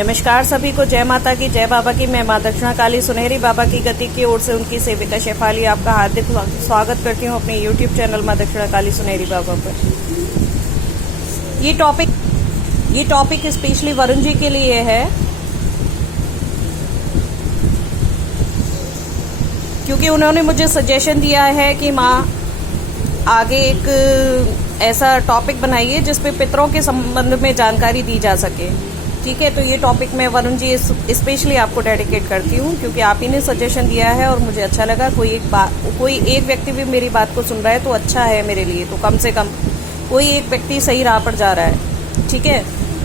नमस्कार सभी को, जय माता की, जय बाबा की। मैं मां दक्षिणा काली सुनहरी बाबा की गति की ओर से उनकी सेविका शेफाली आपका हार्दिक स्वागत करती हूं अपने YouTube चैनल मां दक्षिणा काली सुनहरी बाबा पर। ये टॉपिक स्पेशली वरुण जी के लिए है, क्योंकि उन्होंने मुझे सजेशन दिया है कि माँ आगे एक ऐसा टॉपिक बनाइए जिसपे पितरों के संबंध में जानकारी दी जा सके। ठीक है, तो ये टॉपिक मैं वरुण जी स्पेशली आपको डेडिकेट करती हूँ, क्योंकि आप ही ने सजेशन दिया है और मुझे अच्छा लगा। कोई एक व्यक्ति भी मेरी बात को सुन रहा है तो अच्छा है मेरे लिए, तो कम से कम कोई एक व्यक्ति सही राह पर जा रहा है। ठीक है,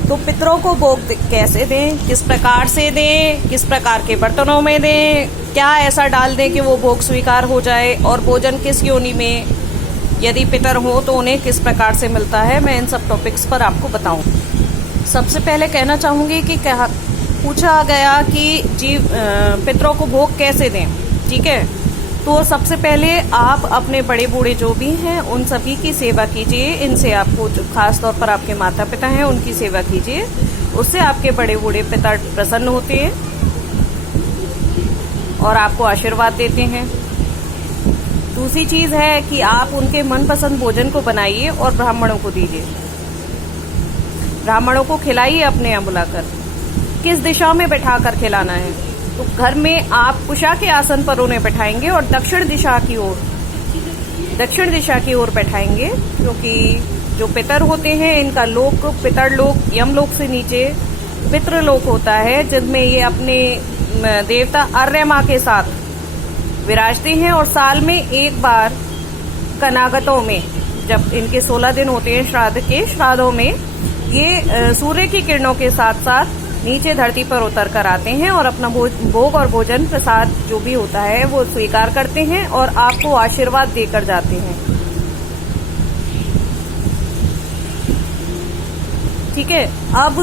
तो पितरों को भोग कैसे दें, किस प्रकार से दें, किस प्रकार के बर्तनों में दें, क्या ऐसा डाल दें कि वो भोग स्वीकार हो जाए, और भोजन किस योनि में यदि पितर हो तो उन्हें किस प्रकार से मिलता है, मैं इन सब टॉपिक्स पर आपको बताऊं। सबसे पहले कहना चाहूंगी कि पूछा गया कि पितरों को भोग कैसे दें। ठीक है, तो सबसे पहले आप अपने बड़े बूढ़े जो भी हैं उन सभी की सेवा कीजिए। इनसे आपको जो खास तौर पर आपके माता पिता हैं उनकी सेवा कीजिए, उससे आपके बड़े बूढ़े पिता प्रसन्न होते हैं और आपको आशीर्वाद देते हैं। दूसरी चीज है कि आप उनके मनपसंद भोजन को बनाइए और ब्राह्मणों को दीजिए। ब्राह्मणों को खिलाइए अपने यहाँ बुलाकर। किस दिशा में बैठाकर खिलाना है, तो घर में आप कुशा के आसन पर उन्हें बैठाएंगे और दक्षिण दिशा की ओर बैठाएंगे, क्योंकि जो पितर होते हैं इनका लोक, पितर लोक, यमलोक से नीचे पितृलोक होता है, जिनमें ये अपने देवता अर्य माँ के साथ विराजते हैं। और साल में एक बार कनागतों में, जब इनके 16 दिन होते हैं श्राद्ध के, श्राद्धों में ये सूर्य की किरणों के साथ साथ नीचे धरती पर उतर कर आते हैं और अपना भोग और भोजन प्रसाद जो भी होता है वो स्वीकार करते हैं और आपको आशीर्वाद देकर जाते हैं। ठीक है, अब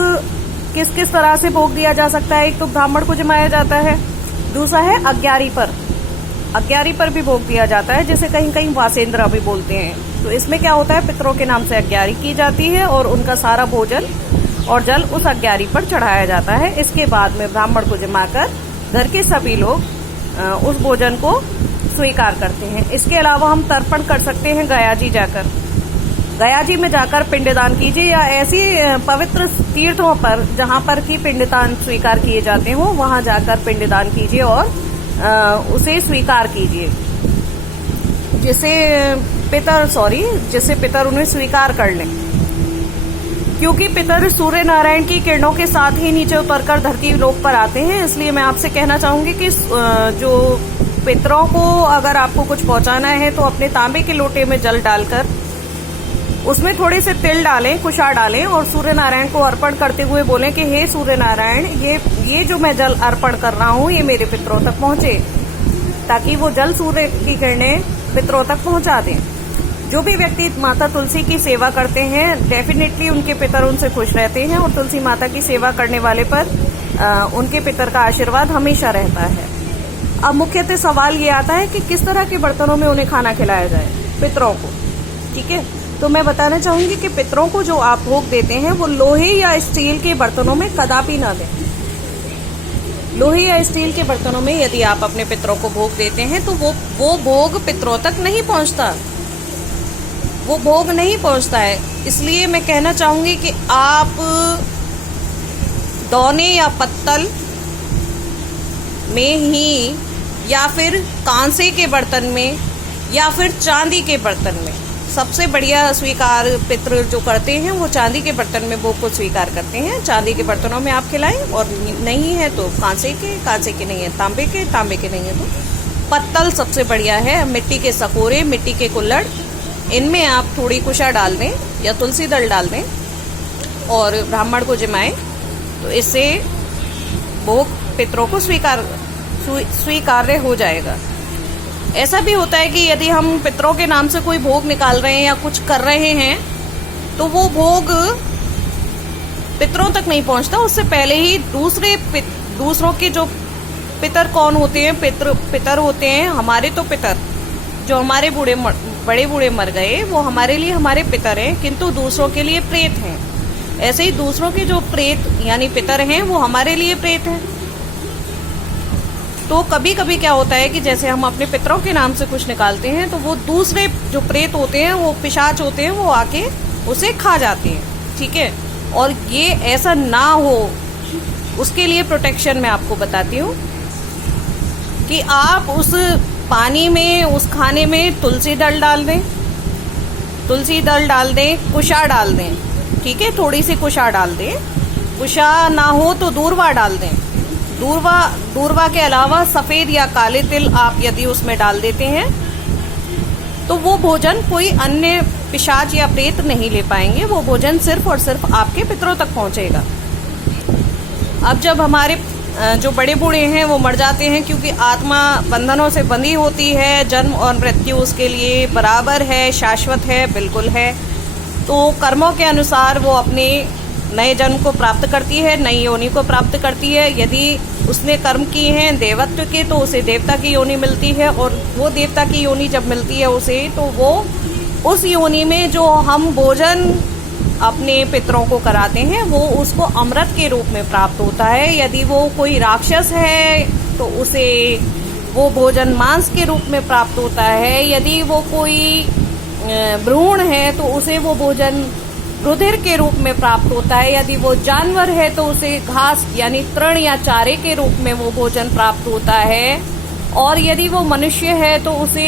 किस किस तरह से भोग दिया जा सकता है। एक तो ब्राह्मण को जमाया जाता है, दूसरा है अग्यारी पर भी भोग दिया जाता है, जिसे कहीं कहीं वासेंद्रा भी बोलते हैं। तो इसमें क्या होता है, पितरों के नाम से अग्यारी की जाती है और उनका सारा भोजन और जल उस अग्यारी पर चढ़ाया जाता है। इसके बाद में ब्राह्मण को जमाकर घर के सभी लोग उस भोजन को स्वीकार करते हैं। इसके अलावा हम तर्पण कर सकते हैं गया जी में जाकर पिंडदान कीजिए, या ऐसी पवित्र तीर्थों पर जहां पर की पिंडदान स्वीकार किए जाते हो वहां जाकर पिंडदान कीजिए और उसे स्वीकार कीजिए, जिससे पितर उन्हें स्वीकार कर लें। क्योंकि पितर सूर्य नारायण की किरणों के साथ ही नीचे उतरकर धरती लोक पर आते हैं, इसलिए मैं आपसे कहना चाहूंगी कि जो पितरों को अगर आपको कुछ पहुंचाना है तो अपने तांबे के लोटे में जल डालकर उसमें थोड़े से तिल डालें, कुशा डालें और सूर्य नारायण को अर्पण करते हुए बोलें कि हे सूर्य नारायण, ये जो मैं जल अर्पण कर रहा हूँ ये मेरे पितरों तक पहुंचे, ताकि वो जल सूर्य की किरणें पितरों तक पहुंचा दें। जो भी व्यक्ति माता तुलसी की सेवा करते हैं डेफिनेटली उनके पितर उनसे खुश रहते हैं, और तुलसी माता की सेवा करने वाले पर उनके पितर का आशीर्वाद हमेशा रहता है। अब मुख्यतः सवाल ये आता है कि किस तरह के बर्तनों में उन्हें खाना खिलाया जाए पितरों को। ठीक है, तो मैं बताना चाहूंगी कि पितरों को जो आप भोग देते हैं वो लोहे या स्टील के बर्तनों में कदापि ना दें। लोहे या स्टील के बर्तनों में यदि आप अपने पितरों को भोग देते हैं तो वो भोग पितरों तक नहीं पहुंचता, वो भोग नहीं पहुंचता है। इसलिए मैं कहना चाहूंगी कि आप दौने या पत्तल में ही, या फिर कांसे के बर्तन में, या फिर चांदी के बर्तन में, सबसे बढ़िया स्वीकार पितृ जो करते हैं वो चांदी के बर्तन में भोग को स्वीकार करते हैं। चांदी के बर्तनों में आप खिलाएं, और नहीं है तो कांसे के नहीं है, तांबे के नहीं है तो पत्तल सबसे बढ़िया है। मिट्टी के सकोरे, मिट्टी के कुल्हड़, इनमें आप थोड़ी कुशा डाल दें या तुलसी दल डाल दें और ब्राह्मण को जमाएं, तो इससे भोग पितरों को स्वीकार्य हो जाएगा। ऐसा भी होता है कि यदि हम पितरों के नाम से कोई भोग निकाल रहे हैं या कुछ कर रहे हैं तो वो भोग पितरों तक नहीं पहुंचता, उससे पहले ही दूसरों के जो पितर कौन होते हैं, पितर होते हैं हमारे। तो पितर जो हमारे बड़े बूढ़े मर गए वो हमारे लिए हमारे पितर हैं, किंतु दूसरों के लिए प्रेत हैं। ऐसे ही दूसरों के जो प्रेत यानी पितर हैं वो हमारे लिए प्रेत हैं। तो कभी कभी क्या होता है कि जैसे हम अपने पितरों के नाम से कुछ निकालते हैं तो वो दूसरे जो प्रेत होते हैं, वो पिशाच होते हैं, वो आके उसे खा जाते हैं, ठीक है। और ये ऐसा ना हो उसके लिए प्रोटेक्शन मैं आपको बताती हूँ कि आप उस पानी में, उस खाने में तुलसी दल डाल दें, कुशा डाल दें, ठीक है, थोड़ी सी कुशा डाल दें। कुशा ना हो तो दूर्वा डाल दें। दूर्वा के अलावा सफेद या काले तिल आप यदि उसमें डाल देते हैं तो वो भोजन कोई अन्य पिशाच या प्रेत नहीं ले पाएंगे। वो भोजन सिर्फ और सिर्फ आपके पितरों तक पहुंचेगा। अब जब हमारे जो बड़े बूढ़े हैं वो मर जाते हैं, क्योंकि आत्मा बंधनों से बंधी होती है, जन्म और मृत्यु उसके लिए बराबर है, शाश्वत है, बिल्कुल है। तो कर्मों के अनुसार वो अपने नए जन्म को प्राप्त करती है, नई योनि को प्राप्त करती है। यदि उसने कर्म किए हैं देवत्व के तो उसे देवता की योनि मिलती है, और वो देवता की योनि जब मिलती है उसे, तो वो उस योनि में जो हम भोजन अपने पितरों को कराते हैं वो उसको अमृत के रूप में प्राप्त होता है। यदि वो कोई राक्षस है तो उसे वो भोजन मांस के रूप में प्राप्त होता है। यदि वो कोई भ्रूण है तो उसे वो भोजन रुधिर के रूप में प्राप्त होता है। यदि वो जानवर है तो उसे घास यानी तृण या चारे के रूप में वो भोजन प्राप्त होता है। और यदि वो मनुष्य है तो उसे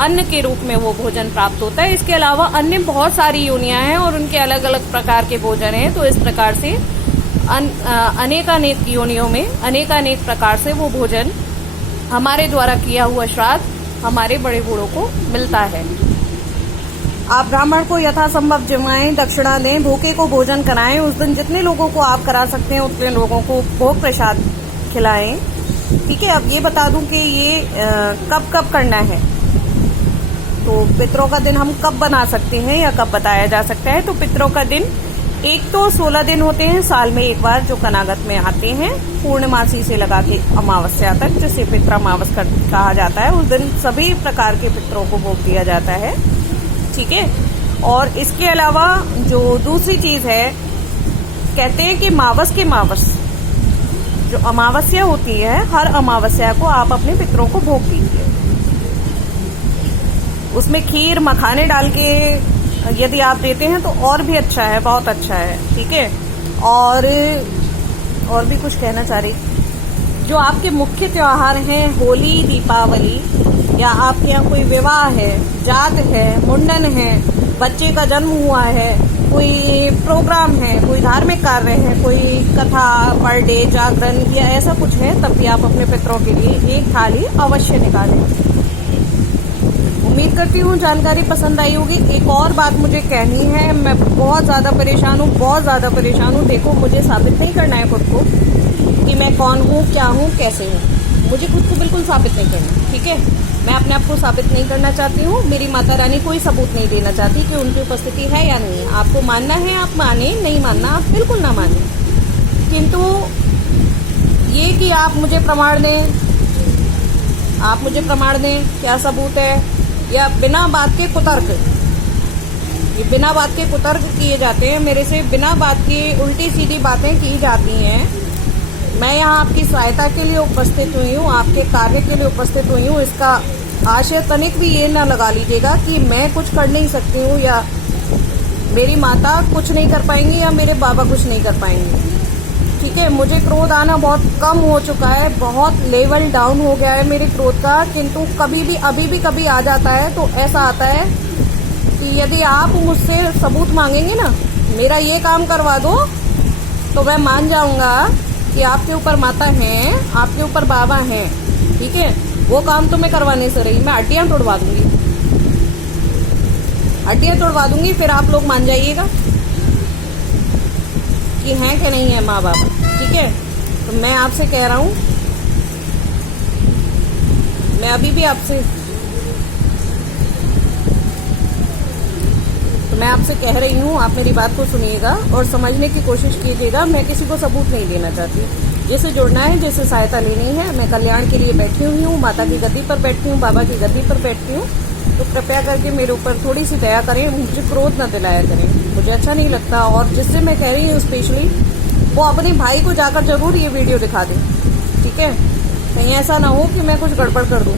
अन्न के रूप में वो भोजन प्राप्त होता है। इसके अलावा अन्य बहुत सारी योनियां हैं और उनके अलग अलग प्रकार के भोजन हैं। तो इस प्रकार से अनेकानेक योनियों में अनेकानेक प्रकार से वो भोजन हमारे द्वारा किया हुआ श्राद्ध हमारे बड़े बूढ़ों को मिलता है। आप ब्राह्मण को यथासंभव जिमाएं, दक्षिणा दें, भूखे को भोजन कराएं। उस दिन जितने लोगों को आप करा सकते हैं उतने लोगों को भोग प्रसाद खिलाएं, ठीक है। अब ये बता दूं कि ये कब कब करना है। तो पितरों का दिन हम कब बना सकते हैं या कब बताया जा सकता है। तो पितरों का दिन एक तो 16 दिन होते हैं साल में एक बार जो कनागत में आते हैं, पूर्णमासी से लगा के अमावस्या तक, जिसे पितरामावस कहा जाता है। उस दिन सभी प्रकार के पितरों को भोग दिया जाता है, ठीक है। और इसके अलावा जो दूसरी चीज है, कहते हैं कि मावस के मावस जो अमावस्या होती है, हर अमावस्या को आप अपने पितरों को भोग दीजिए। उसमें खीर मखाने डाल के यदि आप देते हैं तो और भी अच्छा है, बहुत अच्छा है, ठीक है। और भी कुछ कहना चाह रही, जो आपके मुख्य त्योहार हैं, होली, दीपावली, या आपके यहाँ कोई विवाह है, जात है, मुंडन है, बच्चे का जन्म हुआ है, कोई प्रोग्राम है, कोई धार्मिक कार्य है, कोई कथा, बर्थडे, जागरण या ऐसा कुछ है, तब भी आप अपने पितरों के लिए एक थाली अवश्य निकालें। उम्मीद करती हूँ जानकारी पसंद आई होगी। एक और बात मुझे कहनी है, मैं बहुत ज़्यादा परेशान हूँ। देखो, मुझे साबित नहीं करना है खुद को कि मैं कौन हूँ, क्या हूँ, कैसे हूँ। मुझे खुद को बिल्कुल साबित नहीं करना, ठीक है। मैं अपने आप को साबित नहीं करना चाहती हूँ। मेरी माता रानी कोई सबूत नहीं देना चाहती कि उनकी उपस्थिति है या नहीं है। आपको मानना है आप माने, नहीं मानना आप बिल्कुल ना माने, किंतु ये कि आप मुझे प्रमाण दें, क्या सबूत है, या बिना बात के कुतर्क, ये बिना बात के कुतर्क किए जाते हैं मेरे से, बिना बात की उल्टी सीधी बातें की जाती हैं। मैं यहाँ आपकी सहायता के लिए उपस्थित हुई हूँ, आपके कार्य के लिए उपस्थित हुई हूँ। इसका आशय तनिक भी ये ना लगा लीजिएगा कि मैं कुछ कर नहीं सकती हूँ, या मेरी माता कुछ नहीं कर पाएंगी, या मेरे बाबा कुछ नहीं कर पाएंगे, ठीक है। मुझे क्रोध आना बहुत कम हो चुका है, बहुत लेवल डाउन हो गया है मेरे क्रोध का, किंतु कभी भी अभी भी कभी आ जाता है। तो ऐसा आता है कि यदि आप मुझसे सबूत मांगेंगे ना, मेरा ये काम करवा दो, तो मैं मान जाऊंगा कि आपके ऊपर माता हैं, आपके ऊपर बाबा हैं, ठीक है। वो काम तो मैं करवाने से रही, मैं हड्डियां तोड़वा दूंगी, फिर आप लोग मान जाइएगा कि हैं कि नहीं है माँ बाबा, ठीक है। तो मैं आपसे कह रहा हूँ, मैं अभी भी आपसे कह रही हूँ, आप मेरी बात को सुनिएगा और समझने की कोशिश कीजिएगा। मैं किसी को सबूत नहीं देना चाहती, जिसे जुड़ना है, जिसे सहायता लेनी है, मैं कल्याण के लिए बैठी हुई हूँ, माता की गद्दी पर बैठी हूँ, बाबा की गद्दी पर बैठी हूँ। तो कृपया करके मेरे ऊपर थोड़ी सी दया करें, मुझे क्रोध न दिलाया करें, मुझे अच्छा नहीं लगता। और जिससे मैं कह रही हूँ स्पेशली, वो अपने भाई को जाकर जरूर ये वीडियो दिखा दें, ठीक है? कहीं ऐसा ना हो कि मैं कुछ गड़बड़ कर दूं।